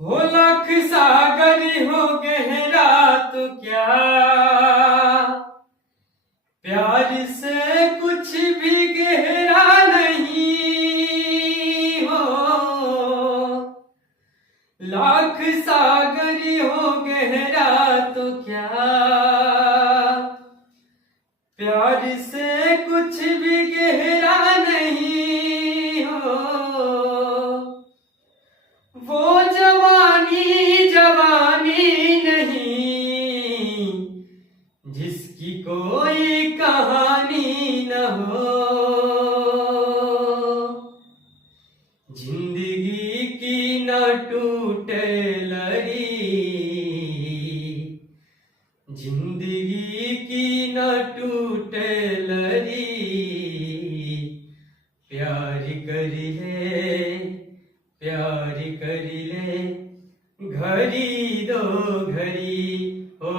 हो लाख सागर हो गहरा तो क्या प्यार से कुछ भी गहरा नहीं हो। लाख सागर हो गहरा तो क्या प्यार से कुछ भी गहरा नहीं हो। वो जवानी जवानी नहीं जिसकी कोई कहानी न हो। जिंदगी की न टूटे लड़ी, जिंदगी की न टूटे लड़ी। प्यार कर ले प्यार कर ले घड़ी दो घड़ी ओ।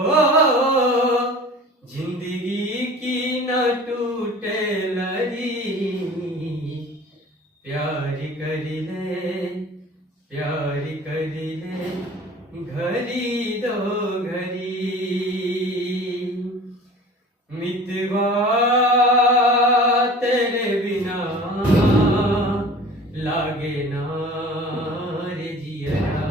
जिंदगी की न टूटे लड़ी। प्यार कर ले प्यार कर ले घड़ी दो घड़ी। मितवा तेरे बिना लागे ना रे जिया।